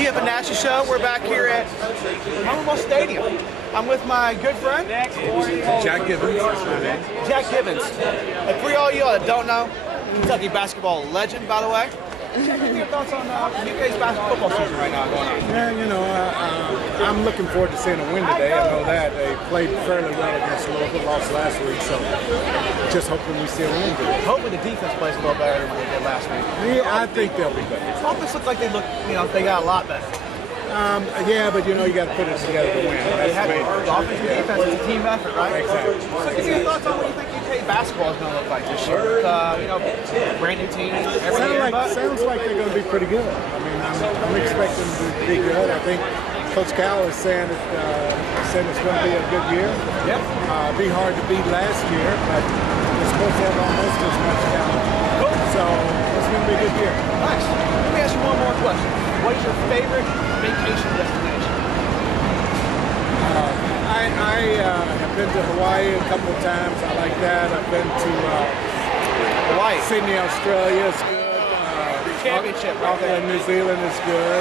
DF and Nasty Show. We're back here at Commonwealth Stadium. I'm with my good friend, Jack Gibbons. Jack Gibbons. And for all you that don't know, Kentucky basketball legend, by the way. Jack, what are your thoughts on UK's basketball season right now going on? Yeah, you know, I'm looking forward to seeing a win today. I know that. They played fairly well against Louisville, lost last week, so just hoping we see a win today. Hopefully the defense plays a little better than they did last week. Yeah, I think they'll be better. The offense looks like they got a lot better. Yeah, but you know, you got to put it together to win. They had the offense and defense is a team effort, right? Exactly. So give me your thoughts on what you think UK basketball is going to look like this year? You know, brand new team, Sounds like they're going to be pretty good. I mean, I'm expecting them to be good. I think Coach Cal is saying it's going to be a good year. Yep. Be hard to beat last year, but they're supposed to have almost as much talent. Cool. So it's going to be a good year. Nice. Let me ask you one more question. What is your favorite vacation destination? I have been to Hawaii a couple of times. I like that. I've been to Hawaii. Sydney, Australia is good. Championship right there. Auckland, New Zealand is good.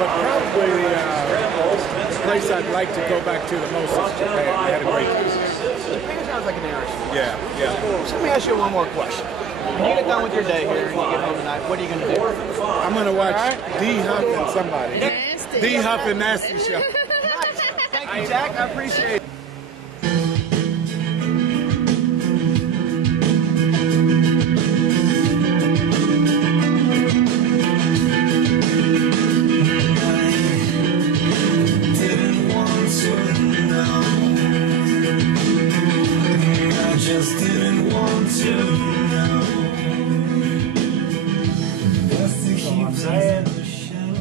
But probably the place I'd like to go back to the most is Japan. I had a great time. Japan sounds like an interesting. Yeah. So let me ask you one more question. When you get done with your day here and you get home tonight, what are you going to do? I'm going to watch D Huff and somebody. D Huff and Nasty Show. Thank you, Jack. I appreciate it. Just didn't want to know.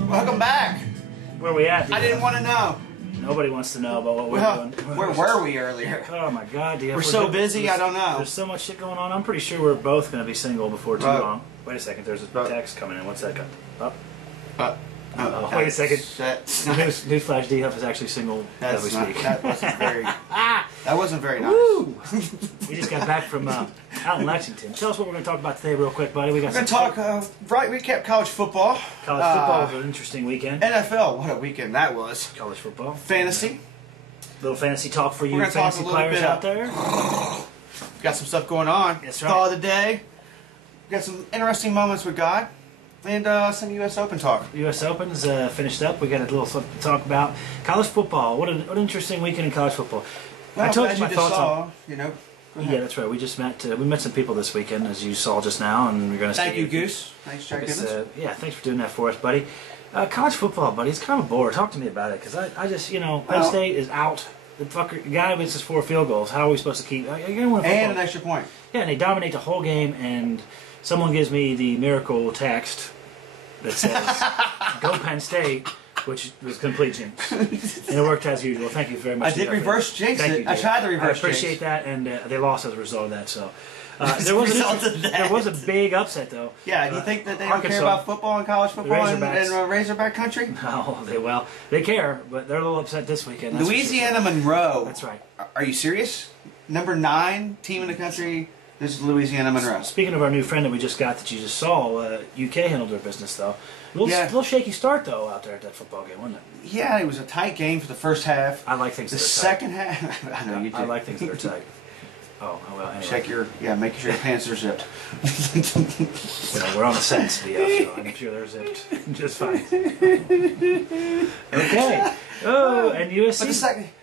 Welcome back. Where are we at? I didn't want to know. Nobody wants to know about what we're doing. Where were we earlier? Oh my God, We're so busy, I don't know. There's so much shit going on. I'm pretty sure we're both going to be single before too long. Wait a second, there's a text coming in. What's that? Up. Wait a second. Newsflash, D Huff is actually single as we speak. That wasn't very. That wasn't very nice. Woo! We just got back from out in Lexington. Tell us what we're going to talk about today, real quick, buddy. We're going to talk. Recap college football. College football was an interesting weekend. NFL, what a weekend that was. College football. Fantasy. Little fantasy talk for you fantasy players out there. Got some stuff going on. That's right. Thought of the day. Got some interesting moments with God. And some U.S. Open talk. U.S. Open's finished up. We got a little something to talk about. College football. What an interesting weekend in college football. Well, I told you my thoughts on. You know. Yeah, that's right. We just met. We met some people this weekend, as you saw just now, and we're going to. Thank you, Goose. Thanks, Jack Gibbons. Yeah, thanks for doing that for us, buddy. College football, buddy. It's kind of a bore. Talk to me about it, because I just, Penn State is out. The guy misses 4 field goals. How are we supposed to keep? You're going to win football. And an extra point. Yeah, and they dominate the whole game, and someone gives me the miracle text that says, "Go Penn State," which was complete jinx. And it worked as usual. Thank you very much. I did reverse jinx it. I tried to reverse jinx. I appreciate that, and they lost as a result of that. So there was a big upset, though. Yeah, do you think that they don't care about football and college football in Razorback country? No, they care, but they're a little upset this weekend. Louisiana Monroe. That's right. Are you serious? Number 9 team in the country. This is Louisiana Monroe. Speaking of our new friend that we just got that you just saw, UK handled their business, though. Little shaky start, though, out there at that football game, wasn't it? Yeah, it was a tight game for the first half. I like things that are tight. The second half, I know you do. I like things that are tight. Oh, well, anyway. Make sure your pants are zipped. We're on the set, so I'm sure they're zipped just fine. Okay. Oh, and USC. But the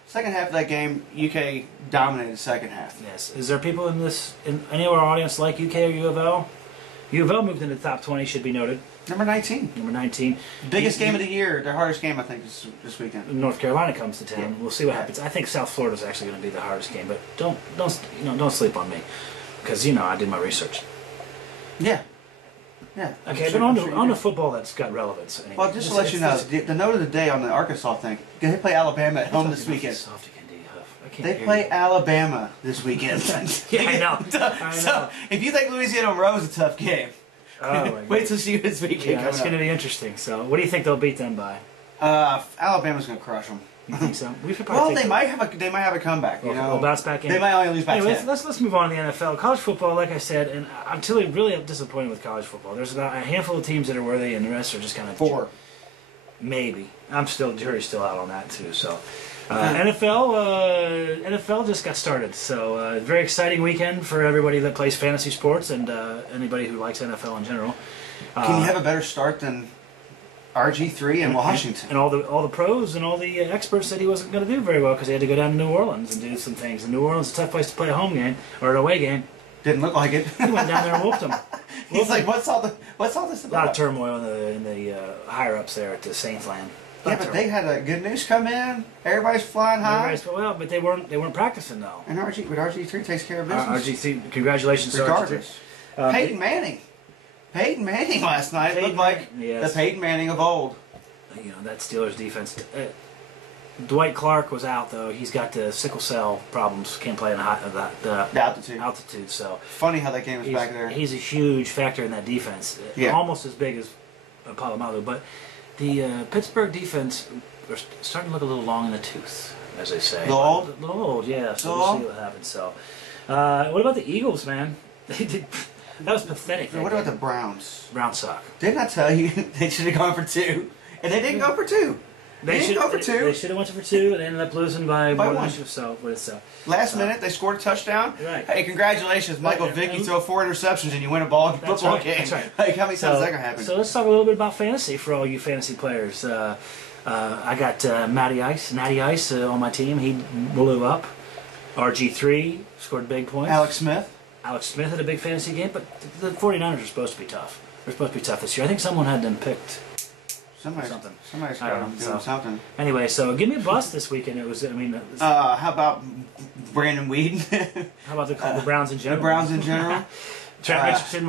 second half of that game, UK dominated the second half. Yes. Is there people in any of our audience like UK or U of L? U of L moved into the top 20, should be noted. Number 19. Number 19. Biggest game of the year, their hardest game, I think, this weekend. North Carolina comes to town. Yeah. We'll see what happens. I think South Florida is actually going to be the hardest game, but don't sleep on me, because I did my research. Yeah. Yeah. Okay, but on to football that's got relevance. Anyway. Well, just to let you know, the note of the day on the Arkansas thing, they play Alabama at home this weekend. They play Alabama this weekend. Yeah, I know. So, if you think Louisiana Monroe is a tough game, wait till see this weekend. Yeah, it's going to be interesting. So, what do you think they'll beat them by? Alabama's going to crush them. You think so? They might have a comeback. We'll bounce back in. They might only lose by 10. Let's move on to the NFL. College football, like I said, and I'm really disappointed with college football. There's about a handful of teams that are worthy, and the rest are just kind of 4. Maybe. Jury's still out on that too. So, NFL just got started. So, very exciting weekend for everybody that plays fantasy sports and anybody who likes NFL in general. Can you have a better start than RG3 in Washington? And all the pros and all the experts said he wasn't going to do very well because he had to go down to New Orleans and do some things. And New Orleans is a tough place to play a home game or an away game. Didn't look like it. He went down there and whooped him. He's like, what's all this about? A lot of turmoil in the higher ups there at the Saints land. Yeah, but they had good news come in. Everybody's flying high. Well, but they weren't practicing though. And RG3 takes care of business. RG3, congratulations, regardless. Peyton Manning last night looked like the Peyton Manning of old. You know that Steelers defense. Dwight Clark was out though. He's got the sickle cell problems. Can't play in the altitude. So funny how that game is back there. He's a huge factor in that defense. Yeah. Almost as big as Palomalu. But the Pittsburgh defense are starting to look a little long in the tooth, as they say. A little old? A little old, yeah. So we'll see what happens. So, what about the Eagles, man? They did. That was pathetic. What about the Browns? Browns suck. Didn't I tell you they should have gone for 2? And they didn't go for 2. They didn't go for 2. They should have went for 2 and ended up losing by more than so. Last minute, they scored a touchdown. Right. Hey, congratulations, Michael Vick. You throw 4 interceptions and you win a football game. That's right. Like, how many times is that going to happen? So let's talk a little bit about fantasy for all you fantasy players. I got Natty Ice on my team. He blew up. RG3 scored big points. Alex Smith had a big fantasy game, but the 49ers are supposed to be tough. They're supposed to be tough this year. I think someone had them picked. Somebody's got them doing something. Anyway, so give me a bust this weekend. How about Brandon Weeden? How about the Browns in general? The Browns in general. Trent Richardson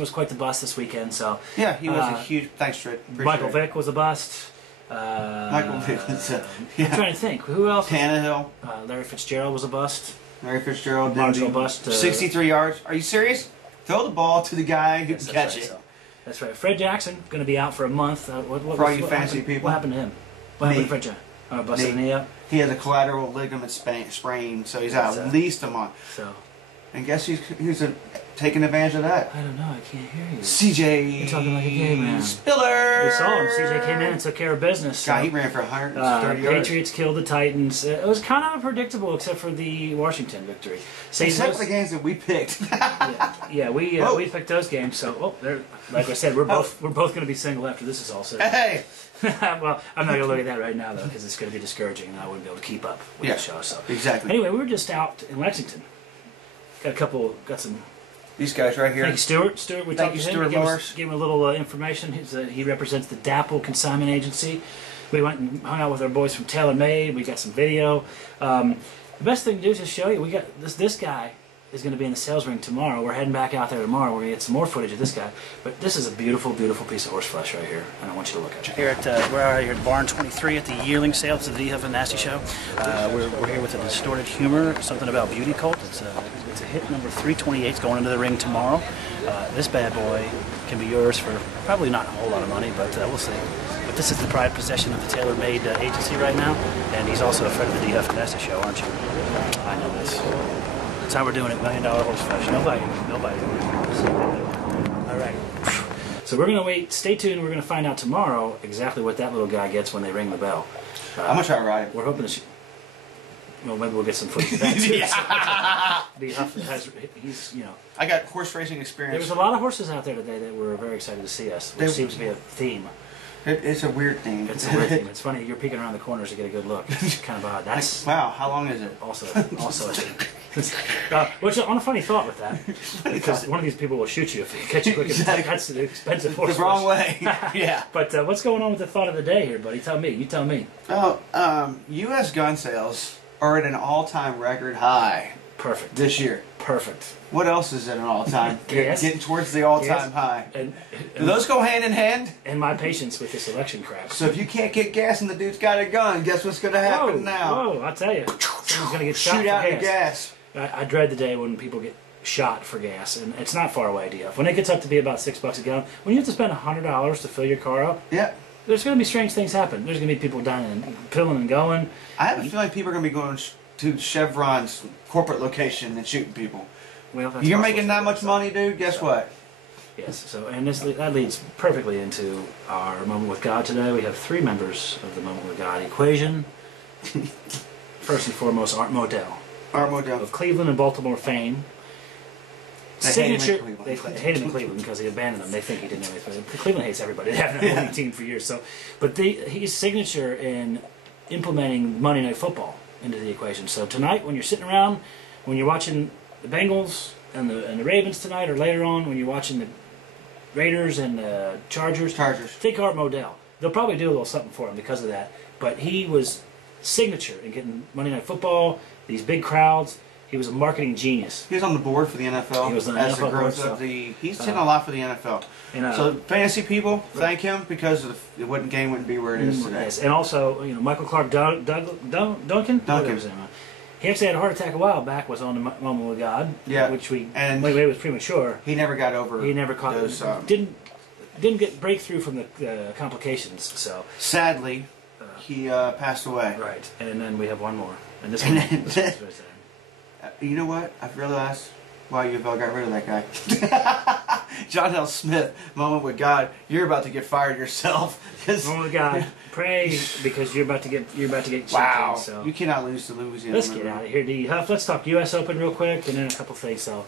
was quite the bust this weekend. So yeah, he was a huge. Thanks, Trent. Michael Vick was a bust. Michael Vick was I'm trying to think. Who else? Tannehill. Larry Fitzgerald was a bust. Larry Fitzgerald marginal bust. 63 yards. Are you serious? Throw the ball to the guy who can catch it. So. That's right. Fred Jackson going to be out for a month. For all you fantasy people. What happened to him? What happened to Fred Jackson? Busted knee up. He has a collateral ligament sprain, so he's out at least a month. So. And guess who's taking advantage of that? I don't know. I can't hear you. CJ. You're talking like a gay man. Spiller. We saw him. CJ came in and took care of business. God, he ran for 130 yards. Patriots killed the Titans. It was kind of unpredictable, except for the Washington victory. Except for the games that we picked. we picked those games. So, like I said, we're both going to be single after this is all said. Hey. Well, I'm not going to look at that right now though, because it's going to be discouraging, and I wouldn't be able to keep up with the show. So exactly. Anyway, we were just out in Lexington. Got some. These guys right here. Thank you, Stuart. We talked to him. Gave him a little information. He represents the DAPL Consignment Agency. We went and hung out with our boys from TaylorMade. We got some video. The best thing to do is just show you. We got this guy is going to be in the sales ring tomorrow. We're heading back out there tomorrow. We're going to get some more footage of this guy. But this is a beautiful, beautiful piece of horse flesh right here, and I want you to look at it. We're out here at Barn 23 at the Yearling sale. It's the D Huff and Nasty show. We're here with a distorted humor, something about beauty cult. It's a hit number 328. It's going into the ring tomorrow. This bad boy can be yours for probably not a whole lot of money, but we'll see. But this is the pride possession of the TaylorMade agency right now, and he's also a friend of the D Huff and Nasty show, aren't you? I know this. That's how we're doing it, $1 Million Horse Flesh. Nobody. All right. So we're going to wait. Stay tuned. We're going to find out tomorrow exactly what that little guy gets when they ring the bell. I'm going to try to ride him. We're hoping to... Well, maybe we'll get some footage of that too. The Huff he's, I got horse racing experience. There was a lot of horses out there today that were very excited to see us, which seems to be a theme. It's a weird theme. It's a weird theme. It's funny. You're peeking around the corners to get a good look. It's kind of odd. That's wow. How long is it? Also which on a funny thought with that, because one of these people will shoot you if you catch you quick. That's the expensive horse. The wrong way. Yeah. But what's going on with the thought of the day here, buddy? Tell me. You tell me. Oh, U.S. gun sales are at an all-time record high. Perfect. This year. Perfect. What else is at an all-time? Getting towards the all-time high. And do those go hand in hand? And my patience with this election crap. So if you can't get gas and the dude's got a gun, guess what's going to happen now? Whoa, I'll tell you. Someone's going to get shot Shoot out the gas. I dread the day when people get shot for gas, and it's not far away, DF. When it gets up to be about $6 a gallon, when you have to spend $100 to fill your car up, there's going to be strange things happen. There's going to be people dying and pilling and going. I have a feeling people are going to be going to Chevron's corporate location and shooting people. Well, you're making that much money, dude. Guess what? Yes. So, and that leads perfectly into our moment with God today. We have 3 members of the moment with God equation. First and foremost, Art Modell. Art Modell Of Cleveland and Baltimore fame. They Signature. They hate him in Cleveland because he abandoned them. They think he didn't know anything. Cleveland hates everybody. They haven't had a winning team for years. So, but his signature in implementing Monday Night Football into the equation. So tonight, when you're sitting around, when you're watching the Bengals and the Ravens tonight, or later on when you're watching the Raiders and the Chargers, think Art Modell. They'll probably do a little something for him because of that. But he was signature in getting Monday Night Football, these big crowds. He was a marketing genius. He was on the board for the NFL. He was on the NFL board, he's done a lot for the NFL. So fantasy people, thank him because the game wouldn't be where it is today. Yes. And also, Michael Clark Duncan. He actually had a heart attack a while back. Was on the moment with God. Yeah. Which it was premature. He never got over. He never caught those. Didn't get breakthrough from the complications. So sadly, he passed away. Right. And then we have one more. And this one. You know what? I've realized why UofL got rid of that guy. John L. Smith, moment with God. You're about to get fired yourself. Moment with God. Pray because you're about to get checked. Wow. In, so. You cannot lose to Louisiana. Let's get out of here, D. Huff. Let's talk U.S. Open real quick, and then a couple things. So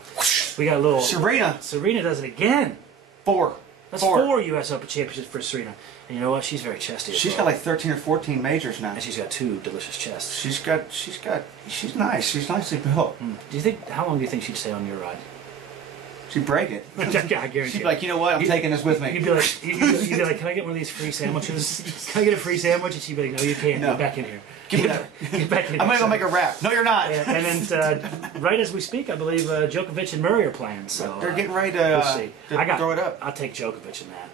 we got a little. Serena does it again. 4. That's 4 U.S. Open championships for Serena. And you know what? She's very chesty. She's got like 13 or 14 majors now. And she's got 2 delicious chests. She's nice. She's nicely built. How long do you think she'd stay on your ride? She'd break it. I guarantee. She'd be like, you know what? I'm taking this with me. You'd be like, can I get one of these free sandwiches? Can I get a free sandwich? And she'd be like, no, you can't. No. Get back in here. Give me that. Get back in here. I'm going to go make a rap. No, you're not. Yeah, and then right as we speak, I believe Djokovic and Murray are playing. So they're getting ready to, throw it up. I'll take Djokovic in that.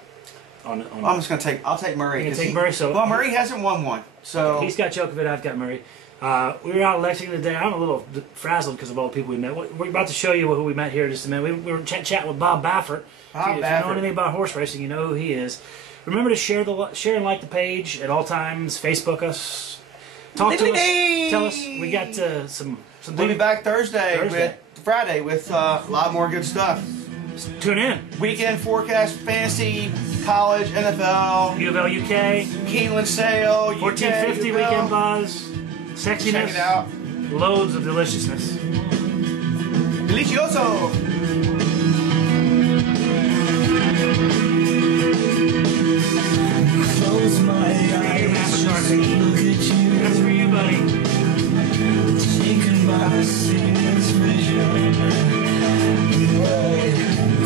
I'm just going to I'll take Murray. You take Murray. So Murray hasn't won one. So he's got Djokovic. I've got Murray. We were out at Lexington today. I'm a little frazzled because of all the people we met. We're about to show you who we met here in just a minute. We were chatting with Bob Baffert. If you know anything about horse racing, you know who he is. Remember to share and like the page at all times. Facebook us. Talk to us. Tell us. We got some. We'll be back Friday with a lot more good stuff. Tune in. Weekend forecast, fantasy, college, NFL, UofL UK, Keeneland sale, 1450 weekend buzz, sexiness, check it out. Loads of deliciousness. Delicioso. Close my eyes, just look at you. That's for you, buddy. Taken by this vision.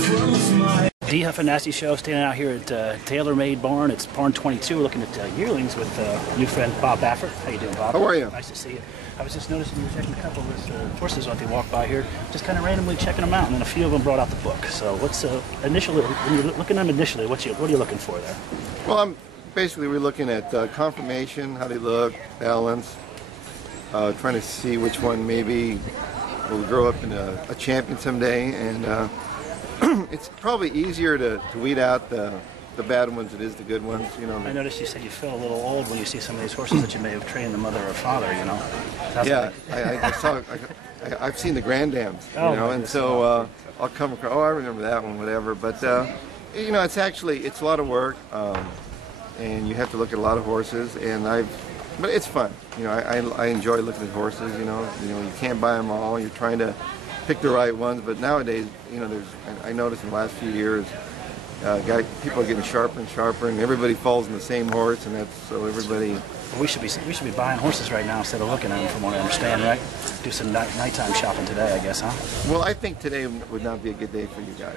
Close my D Huff and Nasty Show, standing out here at TaylorMade Barn. It's Barn 22. We're looking at Yearlings with new friend Bob Baffert. How you doing, Bob? How are you? Nice to see you. I was just noticing you were checking a couple of his horses as they walked by here, just kind of randomly checking them out, and then a few of them brought out the book. So what's initially, when you're looking at them initially, what are you looking for there? Well, we're looking at conformation, how they look, balance, trying to see which one maybe will grow up in a champion someday, and it's probably easier to weed out the bad ones than it is the good ones. I noticed you said you feel a little old when you see some of these horses that you may have trained the mother or father. Yeah, I've seen the Grand Dams, and so I'll come across. Oh, I remember that one, whatever. But it's a lot of work, and you have to look at a lot of horses, but it's fun. I enjoy looking at horses. You can't buy them all. You're trying to pick the right ones, but nowadays, I noticed in the last few years, people are getting sharper and sharper, and everybody falls in the same horse, and so everybody. We should be buying horses right now instead of looking at them, from what I understand, right? Do some nighttime shopping today, I guess, huh? Well, I think today would not be a good day for you guys.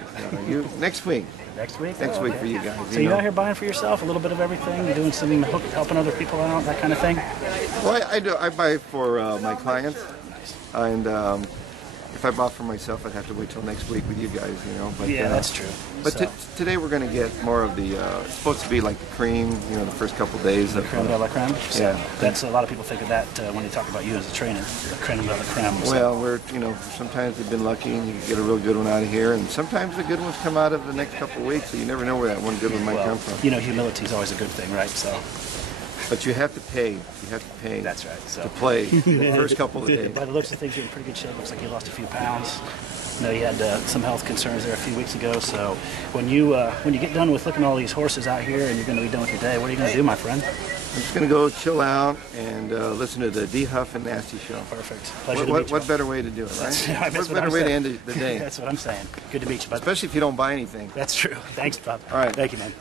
Next week. Next week. Next week for you guys. So you're out here buying for yourself a little bit of everything. You're doing some helping other people out, that kind of thing. Well, I do. I buy for my clients, and if I bought for myself, I'd have to wait till next week with you guys, But, yeah, that's true. But today we're going to get more of the, it's supposed to be like the cream, the first couple of days. Creme de la creme? So yeah. That's a lot of people think of that when they talk about you as a trainer, the creme de la creme. Well, sometimes we've been lucky and you get a real good one out of here, and sometimes the good ones come out of the next couple of weeks, so you never know where that one good one might come from. Humility is always a good thing, right? So. But you have to pay. You have to pay. That's right. To play the first couple of days. By the looks of things, you're in pretty good shape. Looks like you lost a few pounds. I know you had some health concerns there a few weeks ago. So when you get done with looking at all these horses out here and you're going to be done with your day, what are you going to do, my friend? I'm just going to go chill out and listen to the D Huff and Nasty show. Perfect. Pleasure to meet you. What better way to do it, right? What better way to end the day? That's what I'm saying. Good to meet you, bud. Especially if you don't buy anything. That's true. Thanks, Bob. All right. Thank you, man.